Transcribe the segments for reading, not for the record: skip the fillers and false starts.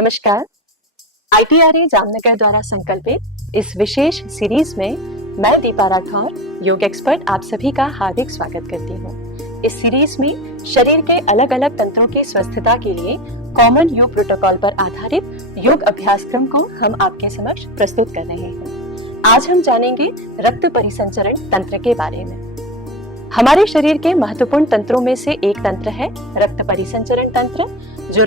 नमस्कार। ITRA जामनगर द्वारा संकल्पित इस विशेष सीरीज में मैं दीपा राठौर, योग एक्सपर्ट, आप सभी का हार्दिक स्वागत करती हूँ। इस सीरीज में शरीर के अलग अलग तंत्रों की स्वस्थता के लिए कॉमन योग प्रोटोकॉल पर आधारित योग अभ्यास क्रम को हम आपके समक्ष प्रस्तुत कर रहे हैं। आज हम जानेंगे रक्त परिसंचरण तंत्र के बारे में। हमारे शरीर के महत्वपूर्ण तंत्रों में से एक तंत्र है रक्त परिसंचरण तंत्र, जो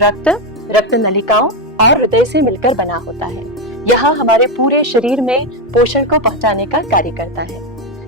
रक्त नलिकाओं और हृदय से मिलकर बना होता है। यह हमारे पूरे शरीर में पोषण को पहुंचाने का कार्य करता है।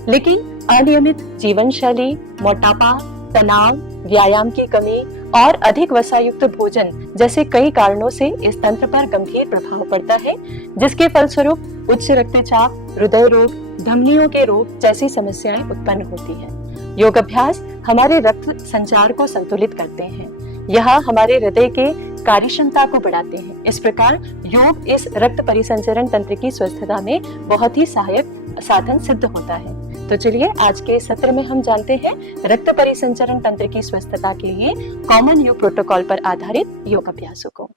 लेकिन अनियमित जीवन शैली, मोटापा, तनाव, व्यायाम की कमी और अधिक वसायुक्त भोजन जैसे कई कारणों से इस तंत्र पर गंभीर प्रभाव पड़ता है, जिसके फलस्वरूप उच्च रक्तचाप, हृदय रोग, धमनियों के रोग जैसी समस्याएं उत्पन्न होती हैं। योग अभ्यास हमारे रक्त संचार को संतुलित करते हैं। यह हमारे हृदय के कार्य क्षमता को बढ़ाते हैं। इस प्रकार योग इस रक्त परिसंचरण तंत्र की स्वस्थता में बहुत ही सहायक साधन सिद्ध होता है। तो चलिए आज के सत्र में हम जानते हैं रक्त परिसंचरण तंत्र की स्वस्थता के लिए कॉमन योग प्रोटोकॉल पर आधारित योग अभ्यासों को।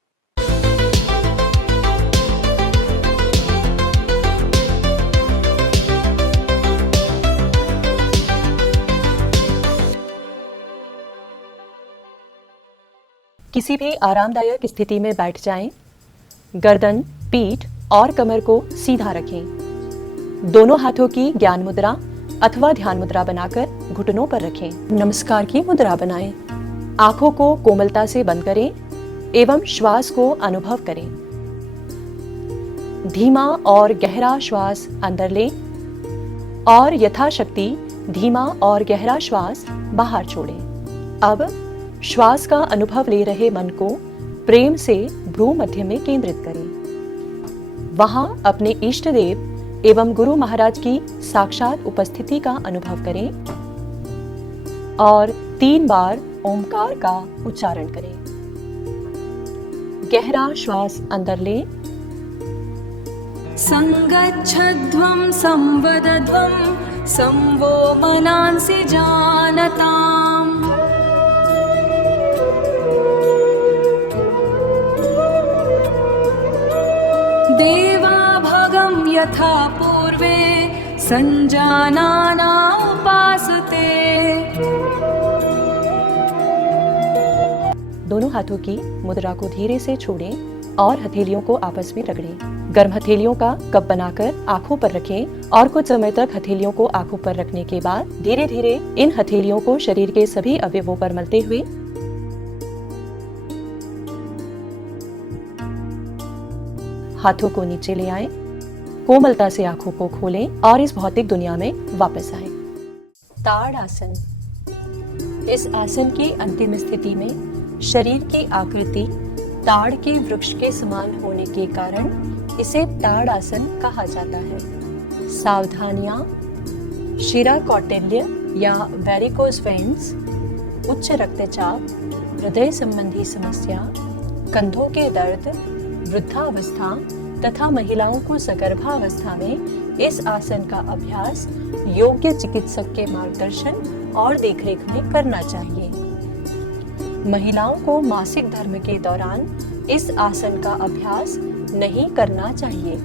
किसी भी आरामदायक स्थिति में बैठ जाएं। गर्दन, पीठ और कमर को सीधा रखें। दोनों हाथों की ज्ञान मुद्रा अथवा ध्यान मुद्रा बनाकर घुटनों पर रखें। नमस्कार की मुद्रा बनाएं। आंखों को कोमलता से बंद करें एवं श्वास को अनुभव करें। धीमा और गहरा श्वास अंदर लें और यथाशक्ति धीमा और गहरा श्वास बाहर छोड़ें। अब श्वास का अनुभव ले रहे मन को प्रेम से भ्रू मध्य में केंद्रित करें। वहां अपने इष्ट देव एवं गुरु महाराज की साक्षात उपस्थिति का अनुभव करें और 3 बार ओमकार का उच्चारण करें। गहरा श्वास अंदर लें। संगच्छध्वं संवदध्वं संवो मनांसि जानताम्। देवाभगं यथा पूर्वे संजानाना उपासते। दोनों हाथों की मुद्रा को धीरे से छोड़ें और हथेलियों को आपस में रगड़ें। गर्म हथेलियों का कप बनाकर आंखों पर रखें और कुछ समय तक हथेलियों को आंखों पर रखने के बाद धीरे धीरे इन हथेलियों को शरीर के सभी अवयवों पर मलते हुए हाथों को नीचे ले आएं। कोमलता से आंखों को खोलें और इस भौतिक दुनिया में वापस आएं। ताड़ आसन। इस आसन की अंतिम स्थिति में शरीर की आकृति ताड़ के वृक्ष के समान होने के कारण इसे ताड़ आसन कहा जाता है। सावधानियां: शिरा कौटिल्य या वेरिकोज वेन्स, उच्च रक्तचाप, हृदय संबंधी समस्या, कंधों के दर्द, वृद्धावस्था तथा महिलाओं को सगर्भावस्था में इस आसन का अभ्यास योग्य चिकित्सक के मार्गदर्शन और देखरेख में करना चाहिए। महिलाओं को मासिक धर्म के दौरान इस आसन का अभ्यास नहीं करना चाहिए।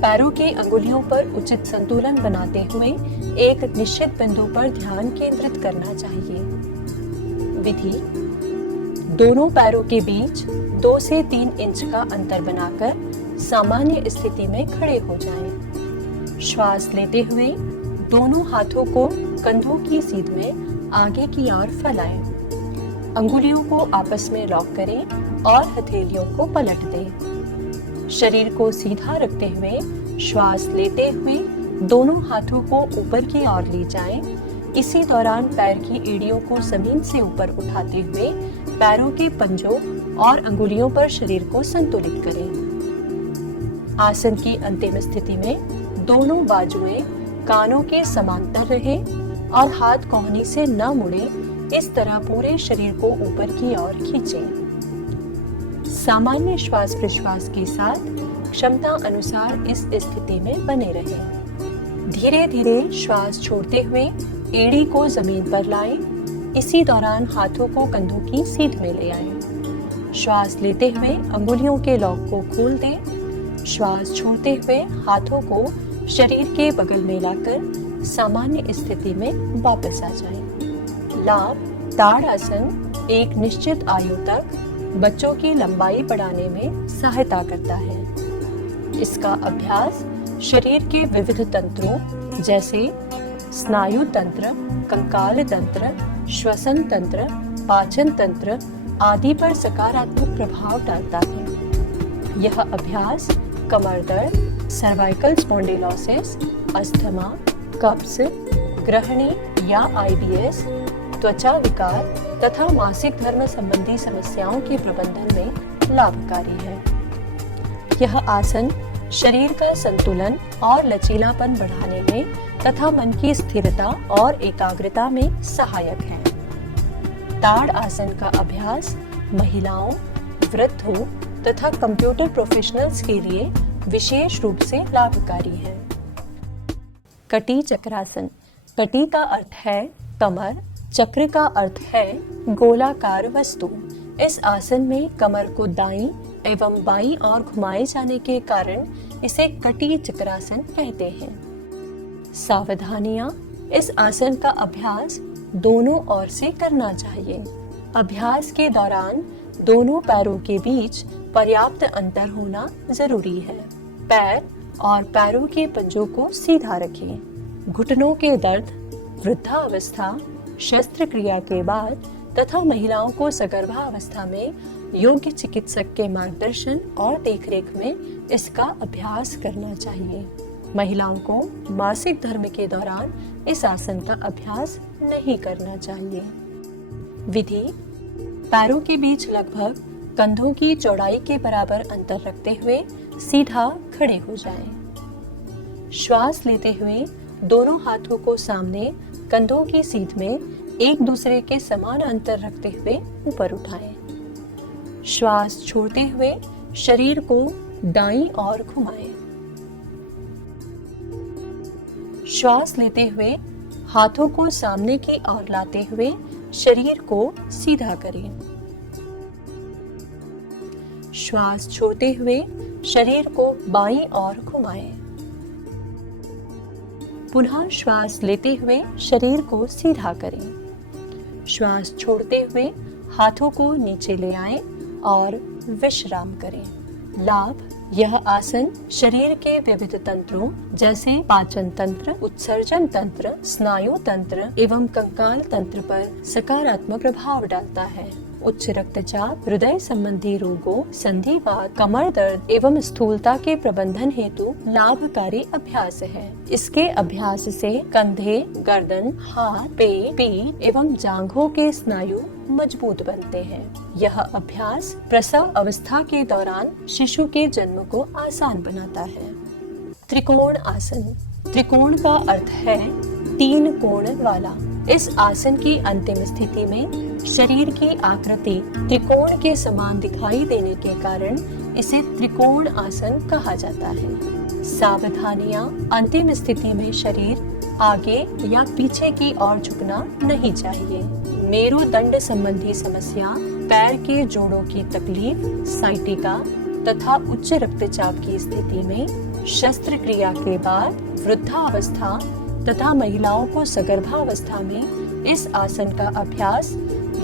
पैरों की अंगुलियों पर उचित संतुलन बनाते हुए एक निश्चित बिंदु पर ध्यान केंद्रित करना चाहिए। विधि: दोनों पैरों के बीच 2 से 3 इंच का अंतर बनाकर सामान्य स्थिति में खड़े हो जाएं। श्वास लेते हुए दोनों हाथों को कंधों की सीध में आगे की ओर फैलाएं। अंगुलियों को आपस में लॉक करें और हथेलियों को पलट दें। शरीर को सीधा रखते हुए श्वास लेते हुए दोनों हाथों को ऊपर की ओर ले जाएं। इसी दौरान पैर की एड़ियों को जमीन से ऊपर उठाते हुए पैरों के पंजों और अंगुलियों पर शरीर को संतुलित करें। आसन की अंतिम स्थिति में दोनों बाजुएं कानों के समांतर रहें और हाथ कोहनी से न मुड़े। इस तरह पूरे शरीर को ऊपर की ओर खींचें। सामान्य श्वास प्रश्वास के साथ क्षमता अनुसार इस स्थिति में बने रहें। धीरे धीरे श्वास छोड़ते हुए एड़ी को जमीन पर लाएं। इसी दौरान हाथों को कंधों की सीध में ले आएं। श्वास लेते हुए अंगुलियों के लॉक को खोल दें। श्वास छोड़ते हुए हाथों को शरीर के बगल में लाकर सामान्य स्थिति में वापस आ जाएं। लाभ: ताड़ासन एक निश्चित आयु तक बच्चों की लंबाई बढ़ाने में सहायता करता है। इसका अभ्यास शरीर के विविध तंत्रों जैसे स्नायु तंत्र, कंकाल तंत्र, श्वसन तंत्र, पाचन तंत्र आदि पर सकारात्मक प्रभाव डालता है। यह अभ्यास कमर दर्द, सर्वाइकल स्पॉन्डिलोसिस, अस्थमा, कब्ज, ग्रहणी या IBS, त्वचा विकार तथा मासिक धर्म संबंधी समस्याओं के प्रबंधन में लाभकारी है। यह आसन शरीर का संतुलन और लचीलापन बढ़ाने में तथा मन की स्थिरता और एकाग्रता में सहायक है। ताड़ आसन का अभ्यास महिलाओं, वृद्धों तथा कंप्यूटर प्रोफेशनल्स के लिए विशेष रूप से लाभकारी है। कटी चक्रासन। कटी का अर्थ है कमर, चक्र का अर्थ है गोलाकार वस्तु। इस आसन में कमर को दाईं एवं बाईं ओर घुमाए जाने के कारण इसे कटी चक्रासन कहते हैं। सावधानियां: इस आसन का अभ्यास दोनों ओर से करना चाहिए। अभ्यास के दौरान दोनों पैरों के बीच पर्याप्त अंतर होना जरूरी है। पैर और पैरों के पंजों को सीधा रखें। घुटनों के दर्द वृद्धावस्था, शस्त्रक्रिया के बाद तथा महिलाओं को सगर्भावस्था में योग्य चिकित्सक के मार्गदर्शन और देखरेख में इसका अभ्यास करना चाहिए। महिलाओं को मासिक धर्म के दौरान इस आसन का अभ्यास नहीं करना चाहिए। विधि: पैरों के बीच लगभग कंधों की चौड़ाई के बराबर अंतर रखते हुए सीधा खड़े हो जाएं। श्वास लेते हुए दोनों हाथों को सामने कंधों की सीध में एक दूसरे के समान अंतर रखते हुए ऊपर उठाएं। श्वास छोड़ते हुए शरीर को दाईं ओर घुमाएं। श्वास लेते हुए हाथों को सामने की ओर लाते हुए शरीर को सीधा करें। श्वास छोड़ते हुए शरीर को बाईं ओर घुमाएं। पुनः श्वास लेते हुए शरीर को सीधा करें। श्वास छोड़ते हुए हाथों को नीचे ले आएं और विश्राम करें। लाभ: यह आसन शरीर के विविध तंत्रों जैसे पाचन तंत्र, उत्सर्जन तंत्र, स्नायु तंत्र एवं कंकाल तंत्र पर सकारात्मक प्रभाव डालता है। उच्च रक्तचाप, हृदय संबंधी रोगों, संधिवात, कमर दर्द एवं स्थूलता के प्रबंधन हेतु लाभकारी अभ्यास है। इसके अभ्यास से कंधे, गर्दन, हाथ, पेट, पीठ एवं जांघों के स्नायु मजबूत बनते हैं। यह अभ्यास प्रसव अवस्था के दौरान शिशु के जन्म को आसान बनाता है। त्रिकोण आसन। त्रिकोण का अर्थ है 3 कोण वाला। इस आसन की अंतिम स्थिति में शरीर की आकृति त्रिकोण के समान दिखाई देने के कारण इसे त्रिकोण आसन कहा जाता है। सावधानियां: अंतिम स्थिति में शरीर आगे या पीछे की ओर झुकना नहीं चाहिए। मेरुदंड संबंधी समस्या, पैर के जोड़ों की तकलीफ, साइटिका तथा उच्च रक्तचाप की स्थिति में शस्त्रक्रिया के बाद वृद्धावस्था तथा महिलाओं को सगर्भावस्था में इस आसन का अभ्यास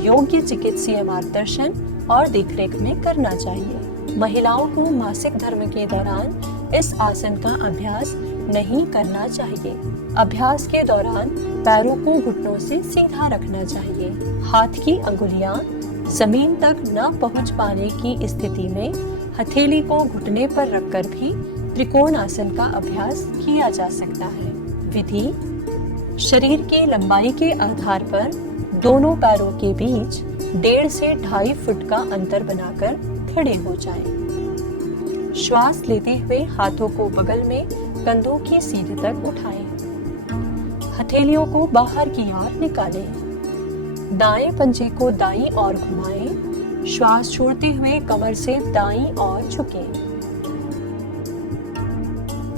योग्य चिकित्सीय मार्गदर्शन और देखरेख में करना चाहिए। महिलाओं को मासिक धर्म के दौरान इस आसन का अभ्यास नहीं करना चाहिए। अभ्यास के दौरान पैरों को घुटनों से सीधा रखना चाहिए। हाथ की अंगुलियां जमीन तक न पहुंच पाने की स्थिति में हथेली को घुटने पर रखकर भी त्रिकोण आसन का अभ्यास किया जा सकता है। विधि: शरीर की लंबाई के आधार पर दोनों पैरों के बीच 1.5 से 2.5 फुट का अंतर बनाकर खड़े हो जाएं। श्वास लेते हुए हाथों को बगल में कंधों की सीध तक उठाएं। हथेलियों को बाहर की ओर निकालें। दाएं पंजे को दाईं ओर घुमाएं। श्वास छोड़ते हुए कमर से दाईं ओर झुकें।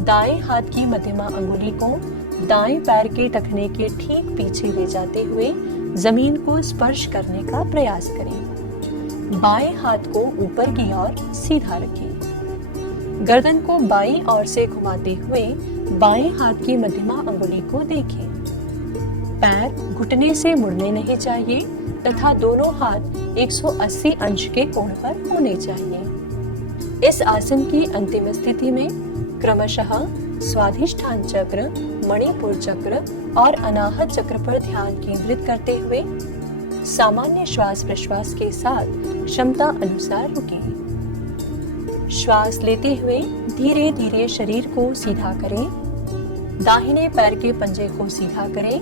दाएं हाथ की मध्यमा अंगुली को दाएं पैर के टखने के ठीक पीछे ले जाते हुए जमीन को स्पर्श करने का प्रयास करें। बाएं हाथ को ऊपर की ओर सीधा रखें। गर्दन को बाईं ओर से घुमाते हुए बाएं हाथ की मध्यमा अंगुली को देखें। पैर घुटने से मुड़ने नहीं चाहिए तथा दोनों हाथ 180 अंश के कोण पर होने चाहिए। इस आसन की अंतिम स्थिति में क्रमशः स्वाधिष्ठान चक्र, मणिपुर चक्र और अनाहत चक्र पर ध्यान केंद्रित करते हुए सामान्य श्वास प्रश्वास के साथ क्षमता अनुसार रुकें। श्वास लेते हुए धीरे धीरे शरीर को सीधा करें। दाहिने पैर के पंजे को सीधा करें।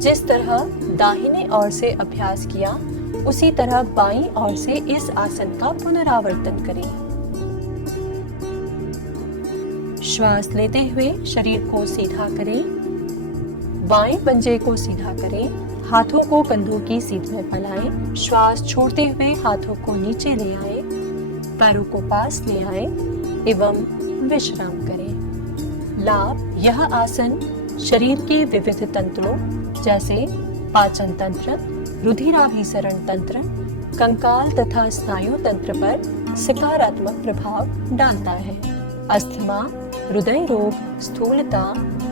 जिस तरह दाहिने ओर से अभ्यास किया उसी तरह बाईं ओर से इस आसन का पुनरावर्तन करें। श्वास लेते हुए शरीर को सीधा करें। बाएं पंजे को सीधा करें। हाथों को कंधों की सीध में फैलाएं। श्वास छोड़ते हुए हाथों को नीचे ले आए, पैरों को पास ले आए एवं विश्राम करें। लाभ: यह आसन शरीर के विविध तंत्रों जैसे पाचन तंत्र, रुधिराभिसरण तंत्र, कंकाल तथा स्नायु तंत्र पर सकारात्मक प्रभाव डालता है। अस्थमा, हृदय रोग, स्थूलता,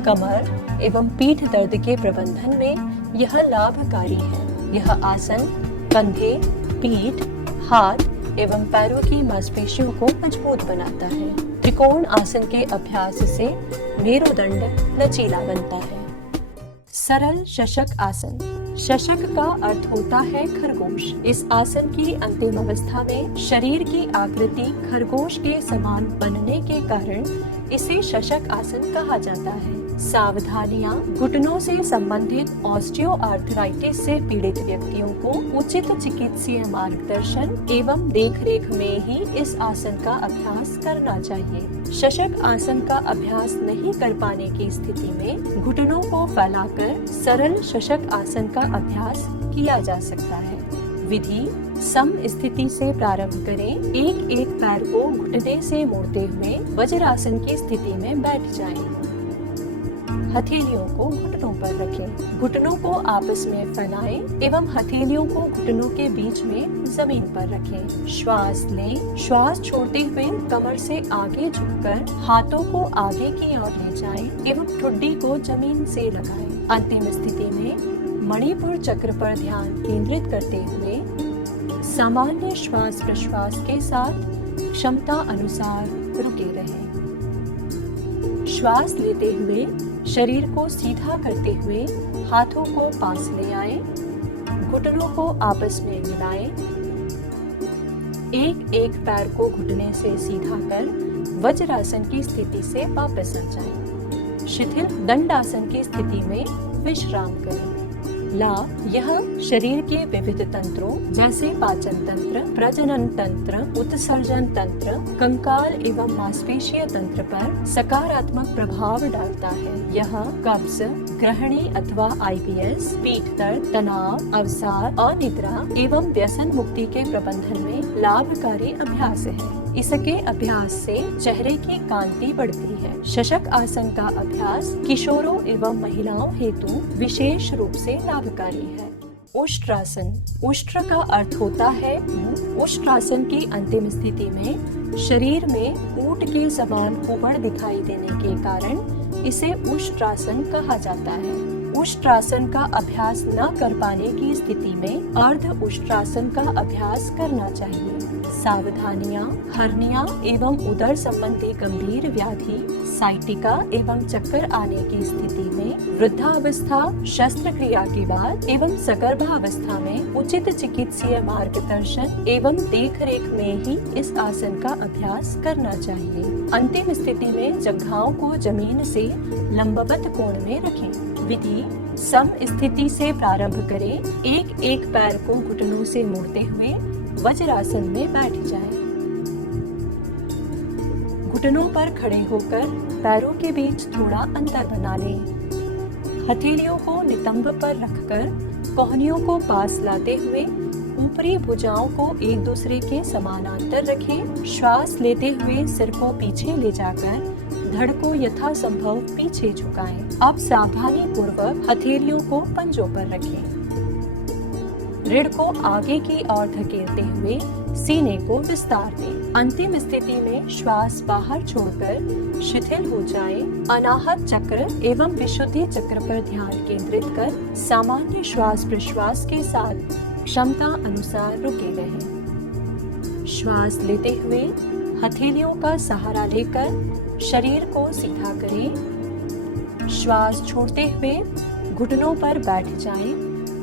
कमर एवं पीठ दर्द के प्रबंधन में यह लाभकारी है। यह आसन कंधे, पीठ, हाथ एवं पैरों की मांसपेशियों को मजबूत बनाता है। त्रिकोण आसन के अभ्यास से मेरुदंड लचीला बनता है। सरल शशक आसन। शशक का अर्थ होता है खरगोश। इस आसन की अंतिम अवस्था में शरीर की आकृति खरगोश के समान बनने के कारण इसे शशक आसन कहा जाता है। सावधानियां: घुटनों से संबंधित ऑस्टियोआर्थराइटिस से पीड़ित व्यक्तियों को उचित चिकित्सीय मार्गदर्शन एवं देखरेख में ही इस आसन का अभ्यास करना चाहिए। शशक आसन का अभ्यास नहीं कर पाने की स्थिति में घुटनों को फैलाकर सरल शशक आसन का अभ्यास किया जा सकता है। विधि: सम स्थिति से प्रारंभ करें। एक एक पैर को घुटने से मोड़ते हुए वज्रासन की स्थिति में बैठ जाएं। हथेलियों को घुटनों पर रखें। घुटनों को आपस में फैलाएं एवं हथेलियों को घुटनों के बीच में जमीन पर रखें। श्वास लें। श्वास छोड़ते हुए कमर से आगे झुककर हाथों को आगे की ओर ले जाएं एवं ठुड्डी को जमीन से लगाएं। अंतिम स्थिति में मणिपुर चक्र पर ध्यान केंद्रित करते हुए सामान्य श्वास प्रश्वास के साथ क्षमता अनुसार रुके रहें। श्वास लेते हुए शरीर को सीधा करते हुए हाथों को पास ले आए, घुटनों को आपस में मिलाएं। एक एक पैर को घुटने से सीधा कर वज्रासन की स्थिति से वापस आ जाएं। शिथिल दंडासन की स्थिति में विश्राम करें। लाभ: यह शरीर के विविध तंत्रों जैसे पाचन तंत्र, प्रजनन तंत्र, उत्सर्जन तंत्र, कंकाल एवं मांसपेशीय तंत्र पर सकारात्मक प्रभाव डालता है। यह कब्ज, ग्रहणी अथवा IBS, पीठ दर्द, तनाव, अवसाद, अनिद्रा एवं व्यसन मुक्ति के प्रबंधन में लाभकारी अभ्यास है। इसके अभ्यास से चेहरे की कांति बढ़ती है। शशक आसन का अभ्यास किशोरों एवं महिलाओं हेतु विशेष रूप से लाभकारी है। उष्ट्रासन। उष्ट्र का अर्थ होता है ऊँट। उष्ट्रासन की अंतिम स्थिति में शरीर में ऊँट के समान कुहड़ दिखाई देने के कारण इसे उष्ट्रासन कहा जाता है। उष्ट्रासन का अभ्यास न कर पाने की स्थिति में अर्ध उष्ट्रासन का अभ्यास करना चाहिए। सावधानियां: हर्निया एवं उदर संबंधी गंभीर व्याधि, साइटिका एवं चक्कर आने की स्थिति में वृद्धावस्था, शस्त्रक्रिया के बाद एवं सगर्भावस्था में उचित चिकित्सीय मार्गदर्शन एवं देखरेख में ही इस आसन का अभ्यास करना चाहिए। अंतिम स्थिति में जंघाओं को जमीन से लंबवत कोण में रखें। विधि: सम स्थिति से प्रारंभ करें। एक एक पैर को घुटनों से मोड़ते हुए वज्रासन में बैठ जाएं। घुटनों पर खड़े होकर पैरों के बीच थोड़ा अंतर बना लें। हथेलियों को नितंब पर रखकर कोहनियों को पास लाते हुए ऊपरी भुजाओं को एक दूसरे के समानांतर रखें। श्वास लेते हुए सिर को पीछे ले जाकर धड़ को यथासंभव पीछे झुकाएं। अब सावधानी पूर्वक हथेलियों को पंजों पर रखें। रीढ़ को आगे की ओर धकेलते हुए सीने को विस्तार दें। अंतिम स्थिति में श्वास बाहर छोड़कर शिथिल हो जाए। अनाहत चक्र एवं विशुद्धि चक्र पर ध्यान केंद्रित कर सामान्य श्वास प्रश्वास के साथ क्षमता अनुसार रुके रहें। श्वास लेते हुए हथेलियों का सहारा लेकर शरीर को सीधा करें। श्वास छोड़ते हुए घुटनों पर बैठ जाएं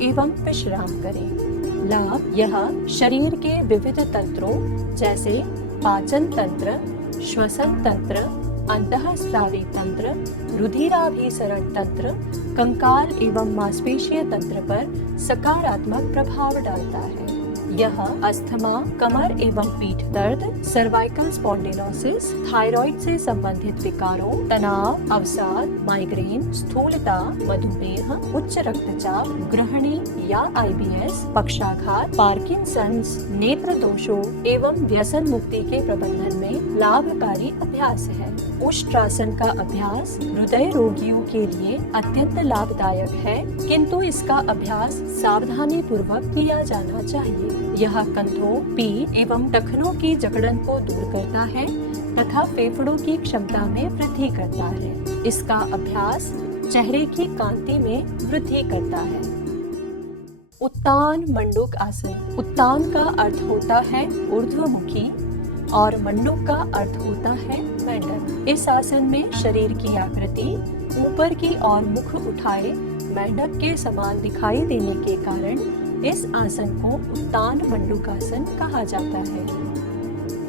एवं विश्राम करें। लाभ: यह शरीर के विविध तंत्रों जैसे पाचन तंत्र, श्वसन तंत्र, अंतःस्रावी तंत्र, रुधिराभिसरण तंत्र, कंकाल एवं मांसपेशीय तंत्र पर सकारात्मक प्रभाव डालता है। यह अस्थमा, कमर एवं पीठ दर्द, सर्वाइकल स्पॉन्डिलोसिस, थायराइड से संबंधित विकारों, तनाव, अवसाद, माइग्रेन, स्थूलता, मधुमेह, उच्च रक्तचाप, गृहिणी या IBS, पक्षाघात, पार्किंसंस, नेत्र दोषों एवं व्यसन मुक्ति के प्रबंधन में लाभकारी अभ्यास है। उष्ट्रासन का अभ्यास हृदय रोगियों के लिए अत्यंत लाभदायक है, किंतु इसका अभ्यास सावधानी पूर्वक किया जाना चाहिए। यह कंधों, पीठ एवं टखनों की जकड़न को दूर करता है तथा फेफड़ों की क्षमता में वृद्धि करता है। इसका अभ्यास चेहरे की कांति में वृद्धि करता है। उत्तान मंडूक आसन। उत्तान का अर्थ होता है ऊर्ध्वमुखी और मंडूक का अर्थ होता है मेंढक। इस आसन में शरीर की आकृति ऊपर की ओर मुख उठाए मेंढक के समान दिखाई देने के कारण इस आसन को उत्तान मंडूकासन कहा जाता है।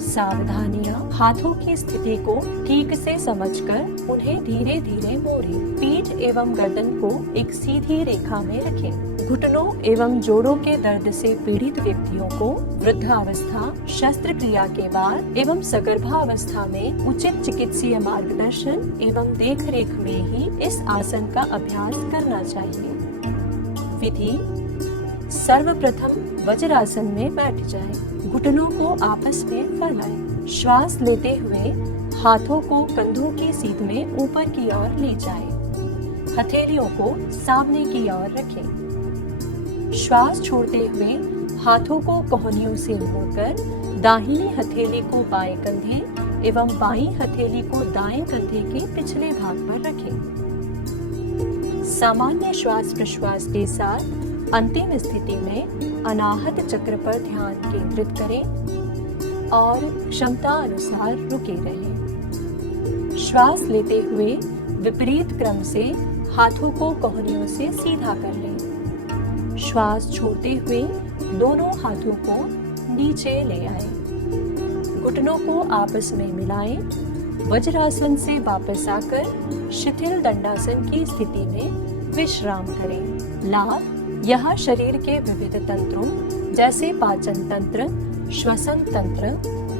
सावधानियां: हाथों की स्थिति को ठीक से समझकर उन्हें धीरे धीरे मोड़ें। पीठ एवं गर्दन को एक सीधी रेखा में रखें। घुटनों एवं जोड़ों के दर्द से पीड़ित व्यक्तियों को वृद्धावस्था, शस्त्रक्रिया के बाद एवं सगर्भावस्था में उचित चिकित्सीय मार्गदर्शन एवं देखरेख में ही इस आसन का अभ्यास करना चाहिए। विधि: सर्वप्रथम वज्रासन में बैठ जाएं। घुटनों को आपस में फैलाएं। श्वास लेते हुए हाथों को कंधों की सीध में ऊपर की ओर ले जाएं। हथेलियों को सामने की ओर रखें। श्वास छोड़ते हुए हाथों को कोहनियों से मोड़कर दाहिनी हथेली को बाएं कंधे एवं बाईं हथेली को दाएं कंधे के पिछले भाग पर रखें। सामान्य श्वास प्रश्वास के साथ अंतिम स्थिति में अनाहत चक्र पर ध्यान केंद्रित करें और क्षमता अनुसार रुके रहें। श्वास लेते हुए विपरीत क्रम से हाथों को कोहनियों से सीधा कर लें। श्वास छोड़ते हुए दोनों हाथों को नीचे ले आए। घुटनों को आपस में मिलाएं। वज्रासन से वापस आकर शिथिल दंडासन की स्थिति में विश्राम करें। लाभ: यह शरीर के विविध तंत्रों जैसे पाचन तंत्र, श्वसन तंत्र,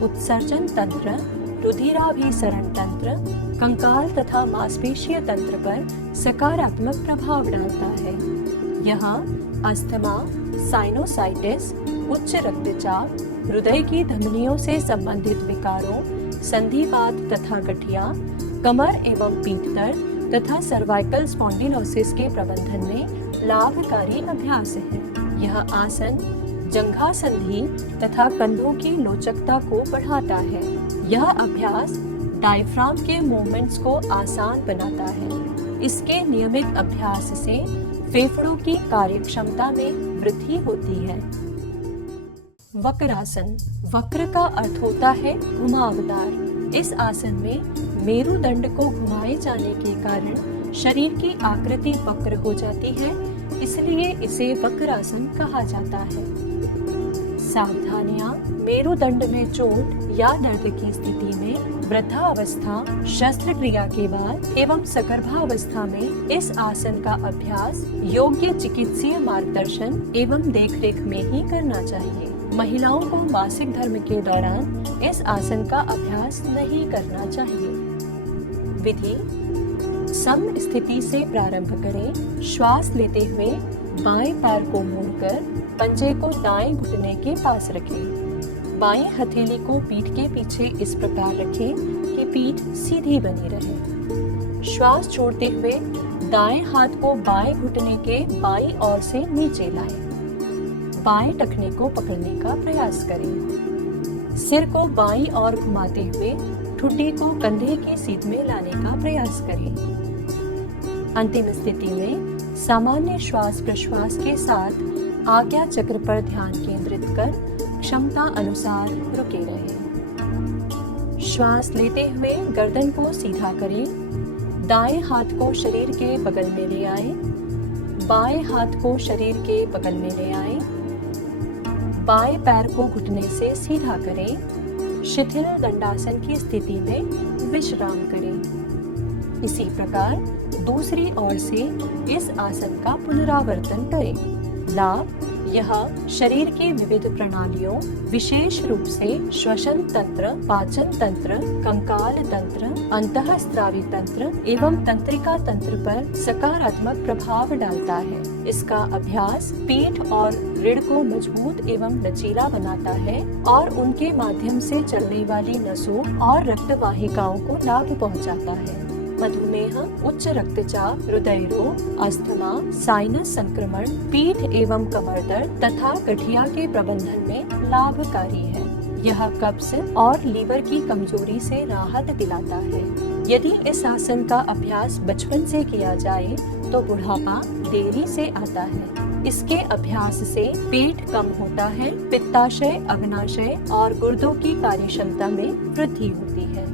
उत्सर्जन तंत्र, रुधिराभिसरण तंत्र, कंकाल तथा मांसपेशीय तंत्र पर सकारात्मक प्रभाव डालता है। यह अस्थमा, साइनोसाइटिस, उच्च रक्तचाप, हृदय की धमनियों से संबंधित विकारों, संधिवात तथा गठिया, कमर एवं पीठ दर्द तथा सर्वाइकल स्पॉन्डिलोसिस के प्रबंधन में लाभकारी अभ्यास है। यह आसन जंघा संधि तथा कंधों की लोचकता को बढ़ाता है। यह अभ्यास डायफ्राम के मूवमेंट्स को आसान बनाता है। इसके नियमित अभ्यास से फेफड़ों की कार्यक्षमता में वृद्धि होती है। वक्रासन। वक्र का अर्थ होता है घुमावदार। इस आसन में मेरुदंड को घुमाए जाने के कारण शरीर की आकृति वक्र हो जाती है, इसलिए इसे वक्रासन कहा जाता है। सावधानियां: मेरुदंड में चोट या दर्द की स्थिति में वृद्धावस्था, शस्त्रक्रिया के बाद एवं सगर्भावस्था में इस आसन का अभ्यास योग्य चिकित्सीय मार्गदर्शन एवं देखरेख में ही करना चाहिए। महिलाओं को मासिक धर्म के दौरान इस आसन का अभ्यास नहीं करना चाहिए। विधि: सम स्थिति से प्रारंभ करें। श्वास लेते हुए बाएं पैर को मोड़कर पंजे को दाएं घुटने के पास रखें। बाएं हथेली को पीठ के पीछे इस प्रकार रखें कि पीठ सीधी बनी रहे। श्वास छोड़ते हुए दाएं हाथ को बाएं घुटने के बाईं ओर से नीचे लाएं। बाएं टखने को पकड़ने का प्रयास करें। सिर को बाईं ओर घुमाते हुए ठुड्डी को कंधे की सीध में लाने का प्रयास करें। अंतिम स्थिति में सामान्य श्वास प्रश्वास के साथ आज्ञा चक्र पर ध्यान केंद्रित कर क्षमता अनुसार रुके रहें। श्वास लेते हुए गर्दन को सीधा करें। दाएं हाथ को शरीर के बगल में ले आए, बाएं हाथ को शरीर के बगल में ले आए। बाएं पैर को घुटने से सीधा करें। शिथिल दंडासन की स्थिति में विश्राम करें। इसी प्रकार दूसरी ओर से इस आसन का पुनरावर्तन करें। लाभ: यह शरीर की विविध प्रणालियों, विशेष रूप से श्वसन तंत्र, पाचन तंत्र, कंकाल तंत्र, अंतःस्रावी तंत्र एवं तंत्रिका तंत्र पर सकारात्मक प्रभाव डालता है। इसका अभ्यास पीठ और रीढ़ को मजबूत एवं लचीला बनाता है और उनके माध्यम से चलने वाली नसों और रक्त वाहिकाओं को लाभ पहुंचाता है। मधुमेह, उच्च रक्तचाप, हृदय रोग, अस्थमा, साइनस संक्रमण, पीठ एवं कमर दर्द तथा गठिया के प्रबंधन में लाभकारी है। यह कब्ज और लीवर की कमजोरी से राहत दिलाता है। यदि इस आसन का अभ्यास बचपन से किया जाए तो बुढ़ापा देरी से आता है। इसके अभ्यास से पेट कम होता है, पित्ताशय, अग्नाशय और गुर्दों की कार्यक्षमता में वृद्धि होती है।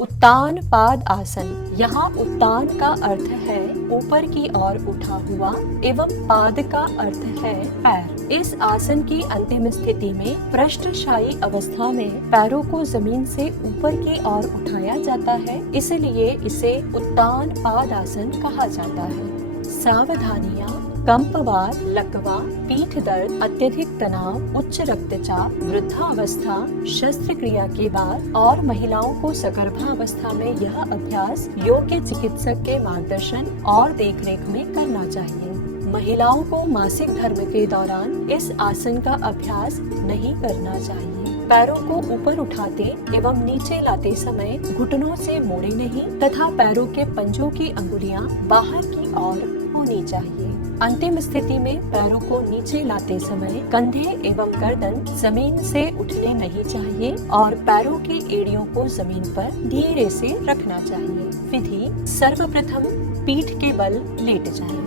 उत्तान पाद आसन। यहाँ उत्तान का अर्थ है ऊपर की ओर उठा हुआ एवं पाद का अर्थ है पैर। इस आसन की अंतिम स्थिति में पृष्ठशायी अवस्था में पैरों को जमीन से ऊपर की ओर उठाया जाता है, इसलिए इसे उत्तान पाद आसन कहा जाता है। सावधानियाँ: कंपवात, लकवा, पीठ दर्द, अत्यधिक तनाव, उच्च रक्तचाप, वृद्धावस्था, शस्त्रक्रिया के बाद और महिलाओं को सगर्भावस्था में यह अभ्यास योग्य चिकित्सक के मार्गदर्शन और देखरेख में करना चाहिए। महिलाओं को मासिक धर्म के दौरान इस आसन का अभ्यास नहीं करना चाहिए। पैरों को ऊपर उठाते एवं नीचे लाते समय घुटनों से मोड़े नहीं तथा पैरों के पंजों की अंगुलियां बाहर की ओर होनी चाहिए। अंतिम स्थिति में पैरों को नीचे लाते समय कंधे एवं गर्दन जमीन से उठने नहीं चाहिए और पैरों की एड़ियों को जमीन पर धीरे से रखना चाहिए। विधि: सर्वप्रथम पीठ के बल लेट जाएं।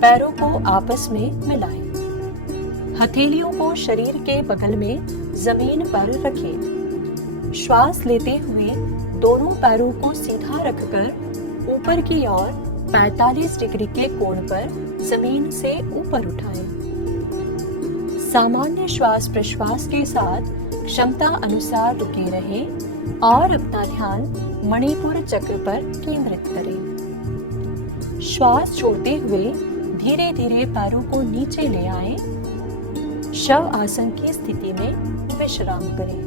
पैरों को आपस में मिलाएं। हथेलियों को शरीर के बगल में जमीन पर रखें। श्वास लेते हुए दोनों पैरों को सीधा रखकर ऊपर की ओर 45 डिग्री के कोण पर जमीन से ऊपर उठाएं। सामान्य श्वास प्रश्वास के साथ क्षमता अनुसार रुके रहें और अपना ध्यान मणिपुर चक्र पर केंद्रित करें। श्वास छोड़ते हुए धीरे धीरे पैरों को नीचे ले आएं। शव आसन की स्थिति में विश्राम करें।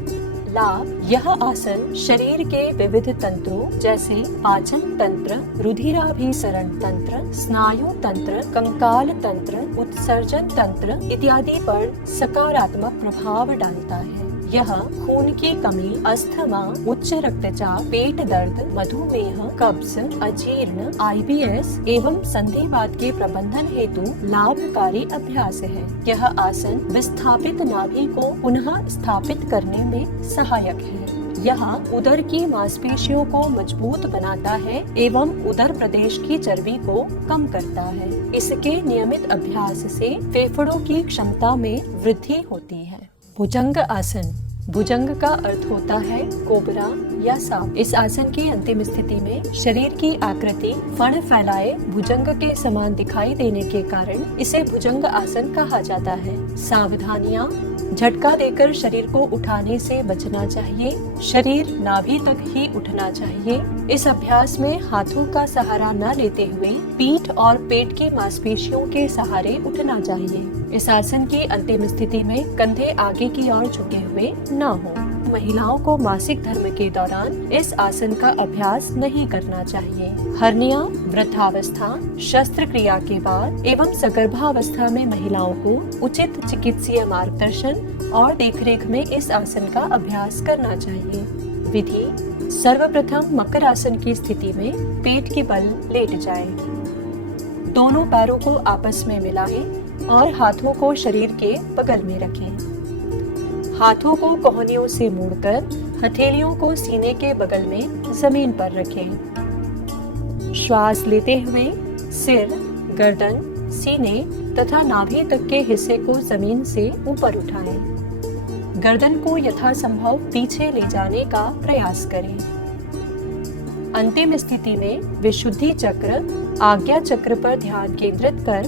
लाभ: यह आसन शरीर के विविध तंत्रों जैसे पाचन तंत्र, रुधिराभिसरण तंत्र, स्नायु तंत्र, कंकाल तंत्र, उत्सर्जन तंत्र इत्यादि पर सकारात्मक प्रभाव डालता है। यह खून की कमी, अस्थमा, उच्च रक्तचाप, पेट दर्द, मधुमेह, कब्ज, अजीर्ण, IBS एवं संधिवात के प्रबंधन हेतु लाभकारी अभ्यास है। यह आसन विस्थापित नाभि को पुनः स्थापित करने में सहायक है। यह उदर की मांसपेशियों को मजबूत बनाता है एवं उदर प्रदेश की चर्बी को कम करता है। इसके नियमित अभ्यास से फेफड़ों की क्षमता में वृद्धि होती है। भुजंग आसन। भुजंग का अर्थ होता है कोबरा या सांप। इस आसन की अंतिम स्थिति में शरीर की आकृति फण फैलाए भुजंग के समान दिखाई देने के कारण इसे भुजंग आसन कहा जाता है। सावधानियाँ: झटका देकर शरीर को उठाने से बचना चाहिए। शरीर नाभि तक ही उठना चाहिए। इस अभ्यास में हाथों का सहारा न लेते हुए पीठ और पेट की मांसपेशियों के सहारे उठना चाहिए। इस आसन की अंतिम स्थिति में कंधे आगे की ओर झुके हुए न हो। महिलाओं को मासिक धर्म के दौरान इस आसन का अभ्यास नहीं करना चाहिए। हर्निया, वृद्धावस्था, शस्त्रक्रिया के बाद एवं सगर्भावस्था में महिलाओं को उचित चिकित्सीय मार्गदर्शन और देखरेख में इस आसन का अभ्यास करना चाहिए। विधि: सर्वप्रथम मकर आसन की स्थिति में पेट के बल लेट जाएं। दोनों पैरों को आपस में मिलाएं। और हाथों को शरीर के बगल में रखें। हाथों को कोहनियों से मोड़कर हथेलियों को सीने के बगल में जमीन पर रखें। श्वास लेते हुए सिर, गर्दन, सीने तथा नाभि तक के हिस्से को जमीन से ऊपर उठाएं। गर्दन को यथासंभव पीछे ले जाने का प्रयास करें। अंतिम स्थिति में विशुद्धि चक्र, आज्ञा चक्र पर ध्यान केंद्रित कर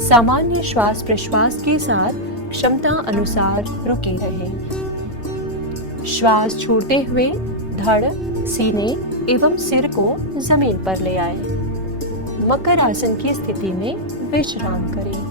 सामान्य श्वास प्रश्वास के साथ क्षमता अनुसार रुके रहें। श्वास छोड़ते हुए धड़, सीने एवं सिर को जमीन पर ले आए। मकर आसन की स्थिति में विश्राम करें।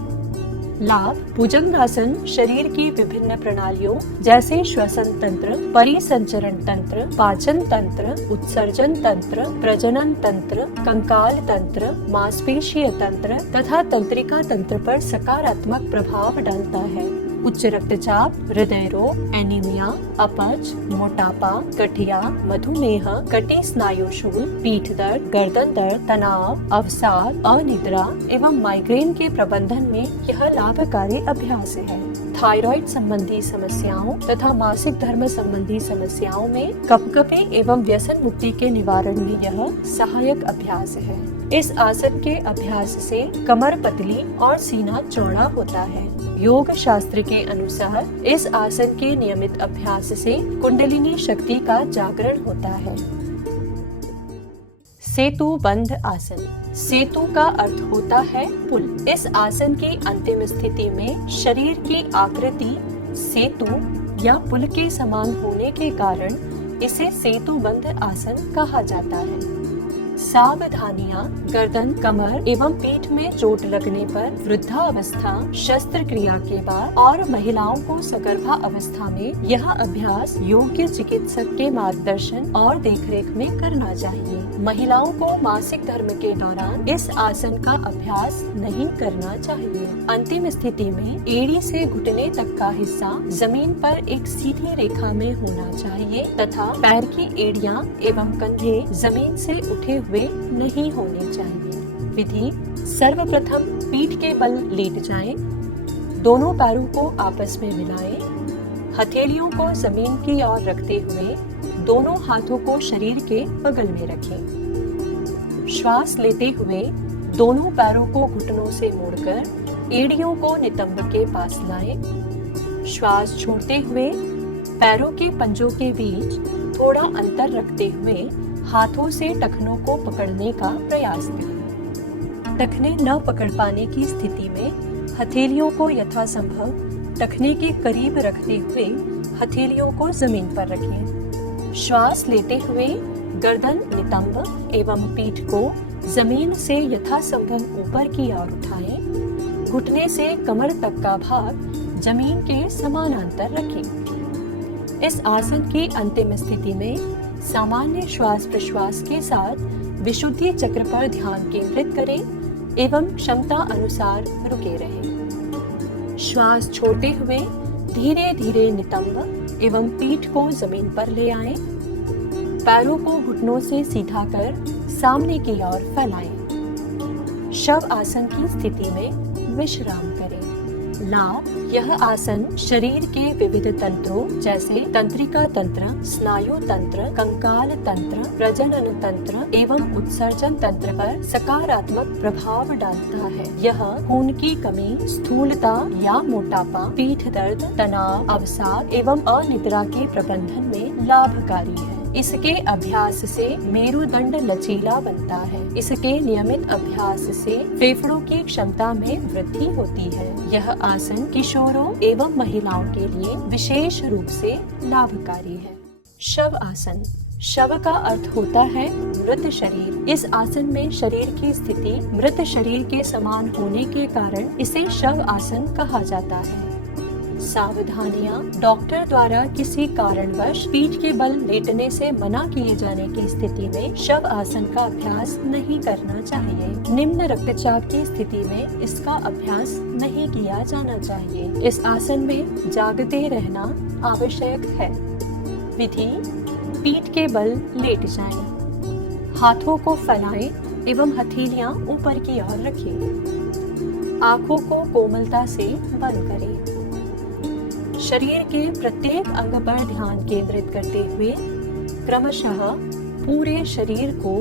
लाभ: भुजंगासन शरीर की विभिन्न प्रणालियों जैसे श्वसन तंत्र, परिसंचरण तंत्र, पाचन तंत्र, उत्सर्जन तंत्र, प्रजनन तंत्र, कंकाल तंत्र, मांसपेशीय तंत्र तथा तंत्रिका तंत्र पर सकारात्मक प्रभाव डालता है। उच्च रक्तचाप, हृदय रोग, एनीमिया, अपच, मोटापा, गठिया, मधुमेह, कटी स्नायुशूल, पीठ दर्द, गर्दन दर्द, तनाव, अवसाद, अनिद्रा एवं माइग्रेन के प्रबंधन में यह लाभकारी अभ्यास है। थायराइड संबंधी समस्याओं तथा मासिक धर्म संबंधी समस्याओं में कपकपी एवं व्यसन मुक्ति के निवारण में यह सहायक अभ्यास है। इस आसन के अभ्यास से कमर पतली और सीना चौड़ा होता है। योग शास्त्र के अनुसार इस आसन के नियमित अभ्यास से कुंडलिनी शक्ति का जागरण होता है। सेतु बंध आसन। सेतु का अर्थ होता है पुल। इस आसन की अंतिम स्थिति में शरीर की आकृति सेतु या पुल के समान होने के कारण इसे सेतु बंध आसन कहा जाता है। सावधानियां: गर्दन, कमर एवं पीठ में चोट लगने पर, वृद्धावस्था, शस्त्रक्रिया के बाद और महिलाओं को सगर्भा अवस्था में यह अभ्यास योग्य चिकित्सक के मार्गदर्शन और देखरेख में करना चाहिए। महिलाओं को मासिक धर्म के दौरान इस आसन का अभ्यास नहीं करना चाहिए। अंतिम स्थिति में एड़ी से घुटने तक का हिस्सा जमीन पर एक सीधी रेखा में होना चाहिए तथा पैर की एड़ियां एवं कंधे जमीन से उठे हुए नहीं होने चाहिए। विधि: सर्वप्रथम पीठ के बल लेट जाएं, दोनों पैरों को आपस में मिलाएं, हथेलियों को जमीन की ओर रखते हुए दोनों हाथों को शरीर के बगल में रखें। श्वास लेते हुए दोनों पैरों को घुटनों से मोड़कर एड़ियों को नितंब के पास लाएं। श्वास छोड़ते हुए पैरों के पंजों के बीच थोड़ा अंतर रखते हुए हाथों से टखनों को पकड़ने का प्रयास करें। टखने न पकड़ पाने की स्थिति में हथेलियों को यथासंभव टखने के करीब रखते हुए हथेलियों को जमीन पर रखें। श्वास लेते हुए गर्दन, नितंब एवं पीठ को जमीन से यथासंभव ऊपर की ओर उठाएं। घुटने से कमर तक का भाग जमीन के समानांतर रखें। इस आसन की अंतिम स्थिति में सामान्य श्वास प्रश्वास के साथ विशुद्धि चक्र पर ध्यान केंद्रित करें एवं क्षमता अनुसार रुके रहें। श्वास छोड़ते हुए धीरे धीरे नितंब एवं पीठ को जमीन पर ले आएं। पैरों को घुटनों से सीधा कर सामने की ओर फैलाएं। शव आसन की स्थिति में विश्राम करें। लाभ: यह आसन शरीर के विविध तंत्रों जैसे तंत्रिका तंत्र, स्नायु तंत्र, कंकाल तंत्र, प्रजनन तंत्र एवं उत्सर्जन तंत्र पर सकारात्मक प्रभाव डालता है। यह खून की कमी, स्थूलता या मोटापा, पीठ दर्द, तनाव, अवसाद एवं अनिद्रा के प्रबंधन में लाभकारी है। इसके अभ्यास से मेरुदंड लचीला बनता है। इसके नियमित अभ्यास से फेफड़ों की क्षमता में वृद्धि होती है। यह आसन किशोरों एवं महिलाओं के लिए विशेष रूप से लाभकारी है। शव आसन। शव का अर्थ होता है मृत शरीर। इस आसन में शरीर की स्थिति मृत शरीर के समान होने के कारण इसे शव आसन कहा जाता है। सावधानियां: डॉक्टर द्वारा किसी कारणवश पीठ के बल लेटने से मना किए जाने की स्थिति में शव आसन का अभ्यास नहीं करना चाहिए। निम्न रक्तचाप की स्थिति में इसका अभ्यास नहीं किया जाना चाहिए। इस आसन में जागते रहना आवश्यक है। विधि: पीठ के बल लेट जाएं, हाथों को फैलाएं एवं हथेलियां ऊपर की ओर रखें। आंखों को कोमलता से बंद करें। शरीर के प्रत्येक अंग पर ध्यान केंद्रित करते हुए क्रमशः पूरे शरीर को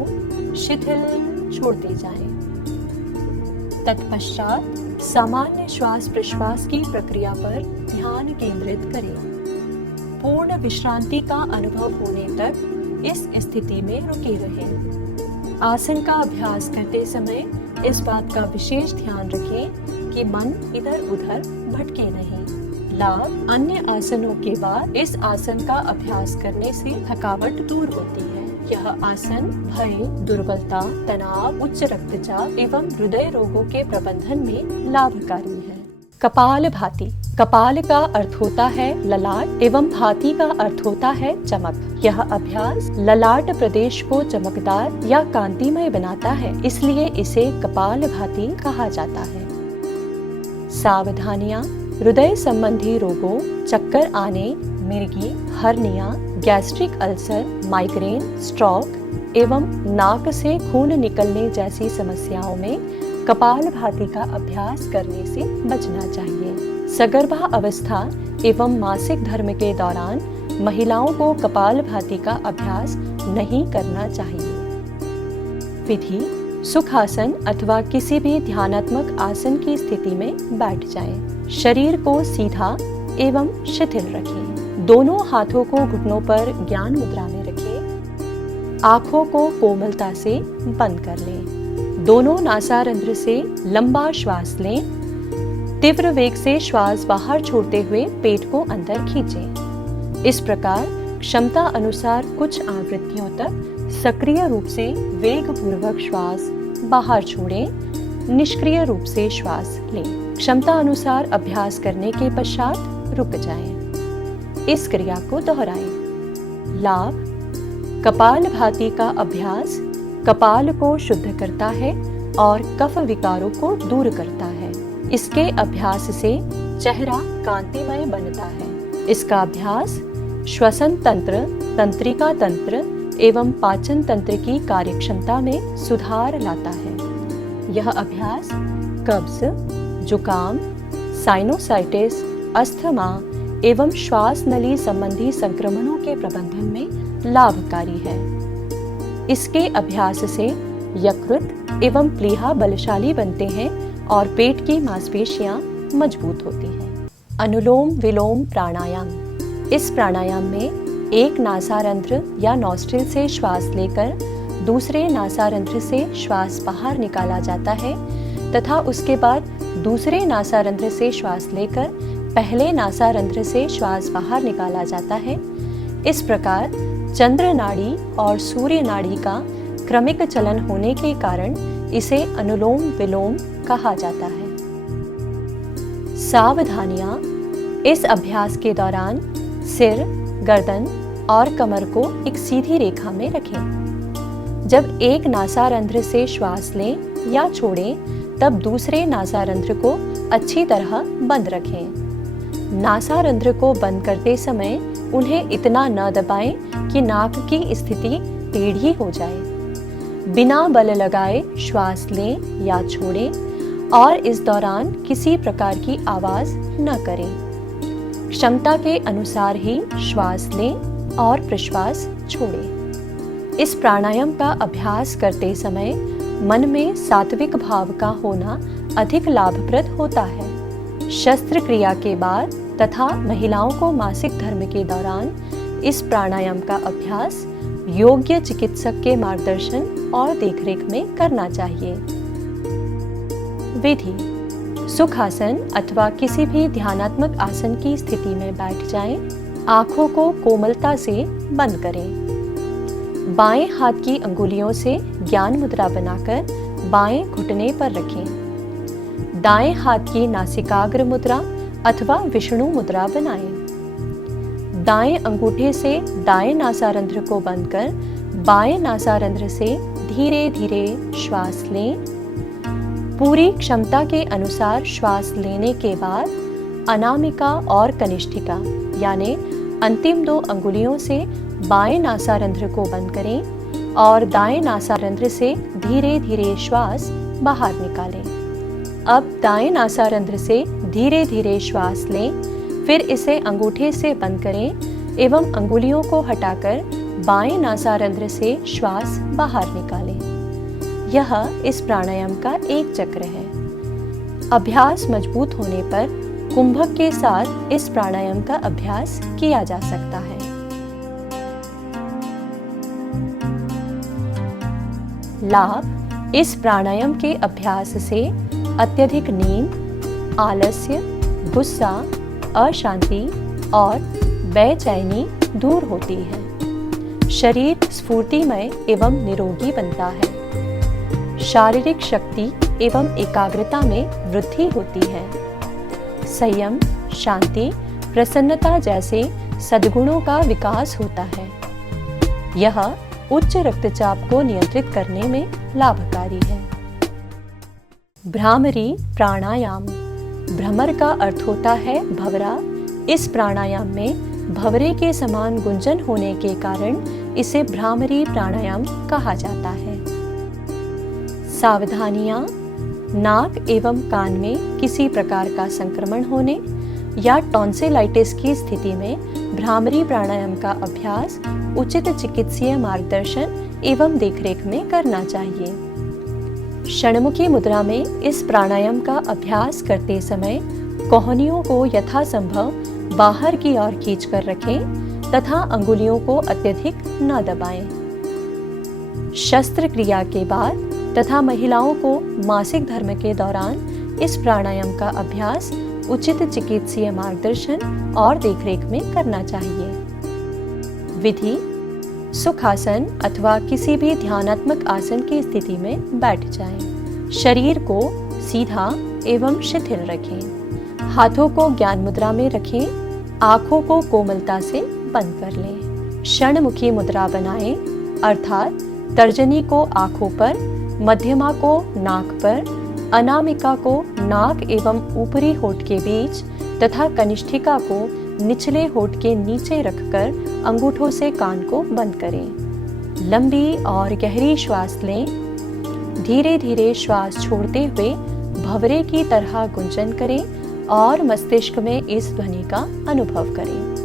शिथिल छोड़ते जाएं। तत्पश्चात सामान्य श्वास प्रश्वास की प्रक्रिया पर ध्यान केंद्रित करें। पूर्ण विश्रांति का अनुभव होने तक इस स्थिति में रुके रहें। आसन का अभ्यास करते समय इस बात का विशेष ध्यान रखें कि मन इधर उधर भटके नहीं। लाभ: अन्य आसनों के बाद इस आसन का अभ्यास करने से थकावट दूर होती है। यह आसन भय, दुर्बलता, तनाव, उच्च रक्तचाप एवं हृदय रोगों के प्रबंधन में लाभकारी है। कपालभाति। कपाल का अर्थ होता है ललाट एवं भाति का अर्थ होता है चमक। यह अभ्यास ललाट प्रदेश को चमकदार या कांतिमय बनाता है, इसलिए इसे कपालभाति कहा जाता है। सावधानियां: हृदय संबंधी रोगों, चक्कर आने, मिर्गी, hernia, gastric ulcer, migraine, stroke एवं नाक से खून निकलने जैसी समस्याओं में कपालभाति का अभ्यास करने से बचना चाहिए। सगर्भा अवस्था एवं मासिक धर्म के दौरान महिलाओं को कपालभाति का अभ्यास नहीं करना चाहिए। विधि: सुखासन अथवा किसी भी ध्यानात्मक आसन की स्थिति में बैठ जाएं। शरीर को सीधा एवं शिथिल रखें। दोनों हाथों को घुटनों पर ज्ञान मुद्रा में रखें। आंखों को कोमलता से बंद कर लें। दोनों नासारंध्र से लंबा श्वास लें। तीव्र वेग से श्वास बाहर छोड़ते हुए पेट को अंदर खींचें। इस प्रकार क्षमता अनुसार कुछ आवृत्तियों तक सक्रिय रूप से वेग पूर्वक श्वास बाहर छोड़ें, निष्क्रिय रूप से श्वास लें। क्षमता अनुसार अभ्यास करने के पश्चात रुक जाएं। इस क्रिया को दोहराएं। लाभ: कपालभाति का अभ्यास कपाल को शुद्ध करता है और कफ विकारों को दूर करता है। इसके अभ्यास से चेहरा कांतिमय बनता है। इसका अभ्यास श्वसन तंत्र, तंत्रिका तंत्र एवं पाचन तंत्र की कार्यक्षमता में सुधार लाता है। यह अभ्यास कब्ज, जुकाम, साइनोसाइटिस, अस्थमा एवं श्वास नली संबंधी संक्रमणों के प्रबंधन में लाभकारी है। इसके अभ्यास से यकृत एवं प्लीहा बलशाली बनते हैं और पेट की मांसपेशियां मजबूत होती हैं। अनुलोम विलोम प्राणायाम। इस प्राणायाम में एक नासारंध्र या नॉस्ट्रिल से श्वास लेकर दूसरे नासारंध्र से श्वास बाहर निकाला जाता है तथा उसके बाद दूसरे नासारंध्र से श्वास लेकर पहले नासारंध्र से श्वास बाहर निकाला जाता है। इस प्रकार चंद्र नाड़ी और सूर्य नाड़ी का क्रमिक चलन होने के कारण इसे अनुलोम विलोम कहा जाता है। सावधानियां: इस अभ्यास के दौरान सिर, गर्दन और कमर को एक सीधी रेखा में रखें। जब एक नासारंध्र से श्वास लें या छोड़ें, तब दूसरे नासारंध्र को अच्छी तरह बंद रखें। नासारंध्र को बंद करते समय उन्हें इतना न दबाएं कि नाक की स्थिति टेढ़ी हो जाए। बिना बल लगाए श्वास लें या छोड़ें और इस दौरान किसी प्रकार की आवाज न करें। क्षमता के अनुसार ही श्वास लें और प्रश्वास छोड़ें। इस प्राणायाम का अभ्यास करते समय मन में सात्विक भाव का होना अधिक लाभप्रद होता है। शस्त्रक्रिया के बाद तथा महिलाओं को मासिक धर्म के दौरान इस प्राणायाम का अभ्यास योग्य चिकित्सक के मार्गदर्शन और देखरेख में करना चाहिए। विधि: सुखासन अथवा किसी भी ध्यानात्मक आसन की स्थिति में बैठ जाएं। आंखों को कोमलता से बंद करें। बाएं हाथ की अंगुलियों से ज्ञान मुद्रा बनाकर बाएं घुटने पर रखें। दाएं हाथ की नासिकाग्र मुद्रा अथवा विष्णु मुद्रा बनाएं। दाएं अंगूठे से दाएं नासारंध्र को बंद कर बाएं नासारंध्र से धीरे धीरे श्वास लें। पूरी क्षमता के अनुसार श्वास लेने के बाद अनामिका और कनिष्ठिका यानी अंतिम 2 अंगुलियों से बाएं नासारंध्र को बंद करें और दाएं नासारंध्र से धीरे धीरे श्वास बाहर निकालें। अब दाएं नासारंध्र से धीरे धीरे श्वास लें, फिर इसे अंगूठे से बंद करें एवं अंगुलियों को हटाकर बाएं नासारंध्र से श्वास बाहर निकालें। यह इस प्राणायाम का एक चक्र है। अभ्यास मजबूत होने पर कुंभक के साथ इस प्राणायाम का अभ्यास किया जा सकता है। लाभ: इस प्राणायाम के अभ्यास से अत्यधिक नींद, आलस्य, गुस्सा, अशांति और बेचैनी दूर होती है। शरीर स्फूर्तिमय एवं निरोगी बनता है। शारीरिक शक्ति एवं एकाग्रता में वृद्धि होती है। संयम, शांति, प्रसन्नता जैसे सद्गुणों का विकास होता है। यह उच्च रक्तचाप को नियंत्रित करने में लाभकारी है। भ्रामरी प्राणायाम: भ्रमर का अर्थ होता है भंवरा। इस प्राणायाम में भंवरे के समान गुंजन होने के कारण इसे भ्रामरी प्राणायाम कहा जाता है। सावधानियां: नाक एवं कान में किसी प्रकार का संक्रमण होने या टॉन्सिलाइटिस की स्थिति में भ्रामरी प्राणायाम का अभ्यास उचित चिकित्सीय मार्गदर्शन एवं देखरेख में करना चाहिए। षणमुखी मुद्रा में इस प्राणायाम का अभ्यास करते समय कोहनियों को यथासंभव बाहर की ओर खींचकर रखें तथा अंगुलियों को अत्यधिक न दबाएं। शस्त्रक्रिया के बाद तथा महिलाओं को मासिक धर्म के दौरान इस प्राणायाम का अभ्यास उचित चिकित्सीय मार्गदर्शन और देखरेख में करना चाहिए। विधि: सुखासन अथवा किसी भी ध्यानात्मक आसन की स्थिति में बैठ जाएं। शरीर को सीधा एवं शिथिल रखें। हाथों को ज्ञान मुद्रा में रखें। आंखों को कोमलता से बंद कर लें। षणमुखी मुद्रा बनाएं, अर्थात तर्जनी को आंखों पर, मध्यमा को नाक पर, अनामिका को नाक एवं ऊपरी होठ के बीच तथा कनिष्ठिका को निचले होठ के नीचे रखकर अंगूठों से कान को बंद करें। लंबी और गहरी श्वास लें। धीरे धीरे श्वास छोड़ते हुए भंवरे की तरह गुंजन करें और मस्तिष्क में इस ध्वनि का अनुभव करें।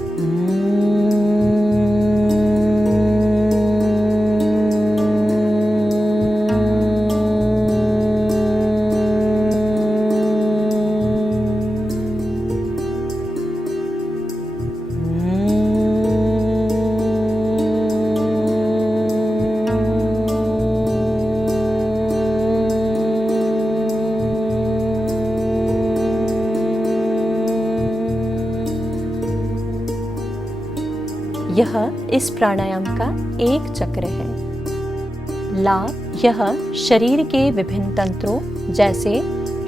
यह इस प्राणायाम का एक चक्र है। लाभ: यह शरीर के विभिन्न तंत्रों जैसे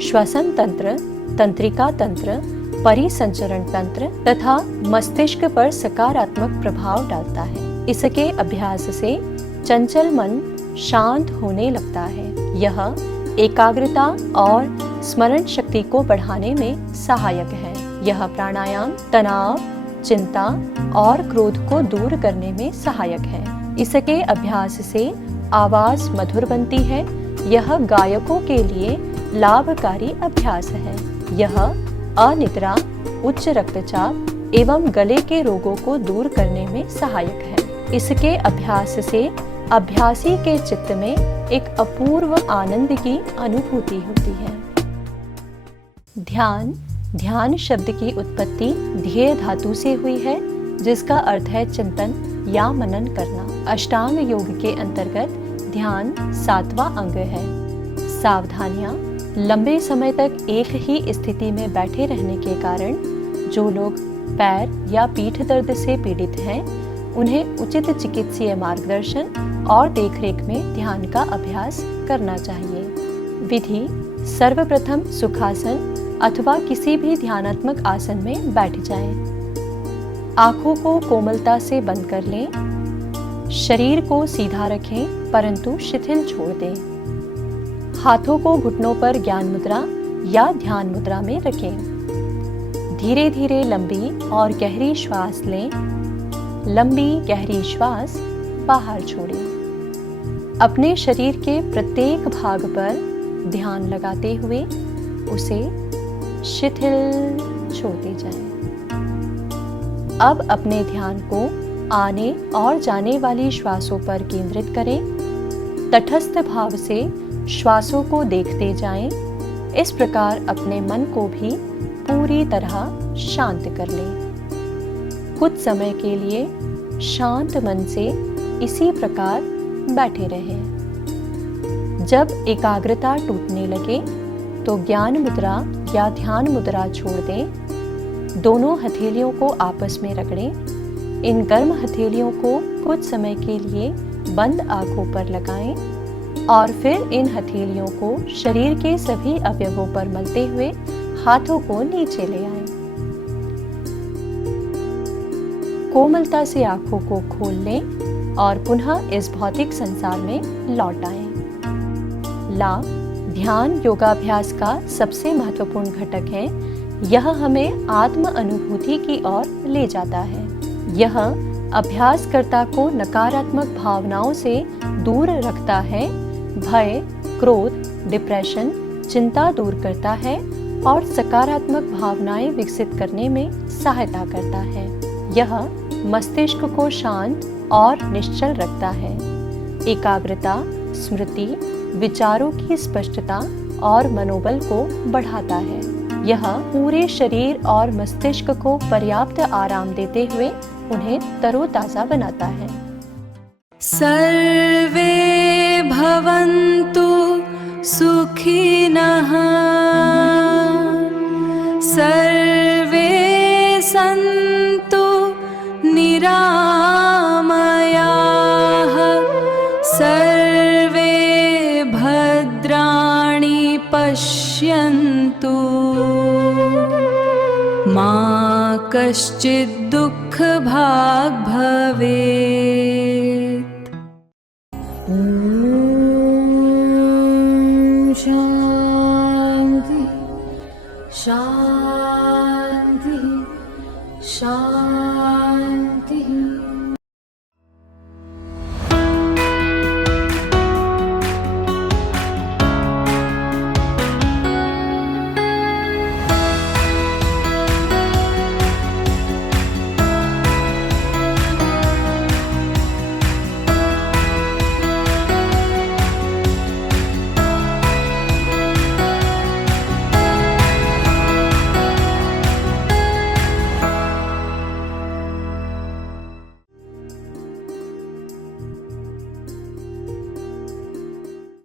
श्वसन तंत्र, तंत्रिका तंत्र, परिसंचरण तंत्र तथा मस्तिष्क पर सकारात्मक प्रभाव डालता है। इसके अभ्यास से चंचल मन शांत होने लगता है। यह एकाग्रता और स्मरण शक्ति को बढ़ाने में सहायक है। यह प्राणायाम तनाव, चिंता और क्रोध को दूर करने में सहायक है। इसके अभ्यास से आवाज मधुर बनती है। यह गायकों के लिए लाभकारी अभ्यास है। यह अनिद्रा, उच्च रक्तचाप एवं गले के रोगों को दूर करने में सहायक है। इसके अभ्यास से अभ्यासी के चित्त में एक अपूर्व आनंद की अनुभूति होती है। ध्यान: ध्यान शब्द की उत्पत्ति ध्येय धातु से हुई है, जिसका अर्थ है चिंतन या मनन करना। अष्टांग योग के अंतर्गत ध्यान 7वां अंग है। सावधानियां: लंबे समय तक एक ही स्थिति में बैठे रहने के कारण जो लोग पैर या पीठ दर्द से पीड़ित हैं, उन्हें उचित चिकित्सीय मार्गदर्शन और देखरेख में ध्यान का अभ्यास करना चाहिए। विधि: सर्वप्रथम सुखासन अथवा किसी भी ध्यानात्मक आसन में बैठ जाएं। आंखों को कोमलता से बंद कर लें। शरीर को सीधा रखें परंतु शिथिल छोड़ दें। हाथों को घुटनों पर ज्ञान मुद्रा या ध्यान मुद्रा में रखें। धीरे धीरे लंबी और गहरी श्वास लें। लंबी गहरी श्वास बाहर छोड़ें। अपने शरीर के प्रत्येक भाग पर ध्यान लगाते हुए उसे शिथिल छोड़ते जाएं। अब अपने ध्यान को आने और जाने वाली श्वासों पर केंद्रित करें। तटस्थ भाव से श्वासों को देखते जाएं। इस प्रकार अपने मन को भी पूरी तरह शांत कर लें। कुछ समय के लिए शांत मन से इसी प्रकार बैठे रहें। जब एकाग्रता टूटने लगे तो ज्ञान मुद्रा या ध्यान मुद्रा छोड़ दें। दोनों हथेलियों को आपस में रगड़ें। इन गर्म हथेलियों को कुछ समय के लिए बंद आंखों पर लगाएं और फिर इन हथेलियों को शरीर के सभी अवयवों पर मलते हुए हाथों को नीचे ले आएं। कोमलता से आंखों को खोल लें और पुनः इस भौतिक संसार में लौट आएं। लाभ ध्यान योगाभ्यास का सबसे महत्वपूर्ण घटक है। यह हमें आत्म अनुभूति की ओर ले जाता है। यह अभ्यासकर्ता को नकारात्मक भावनाओं से दूर रखता है। भय, क्रोध, डिप्रेशन, चिंता दूर करता है और सकारात्मक भावनाएं विकसित करने में सहायता करता है। यह मस्तिष्क को शांत और निश्चल रखता है। एकाग्रता, स्मृति, विचारों की स्पष्टता और मनोबल को बढ़ाता है। यह पूरे शरीर और मस्तिष्क को पर्याप्त आराम देते हुए उन्हें तरोताजा बनाता है। सर्वे भवन्तु सुखिनः, सर्वे सन्तु निरामयाः, सर्वे भद्राणि पश्यन्तु, मा कश्चित् दुःखभाग् भवेत्।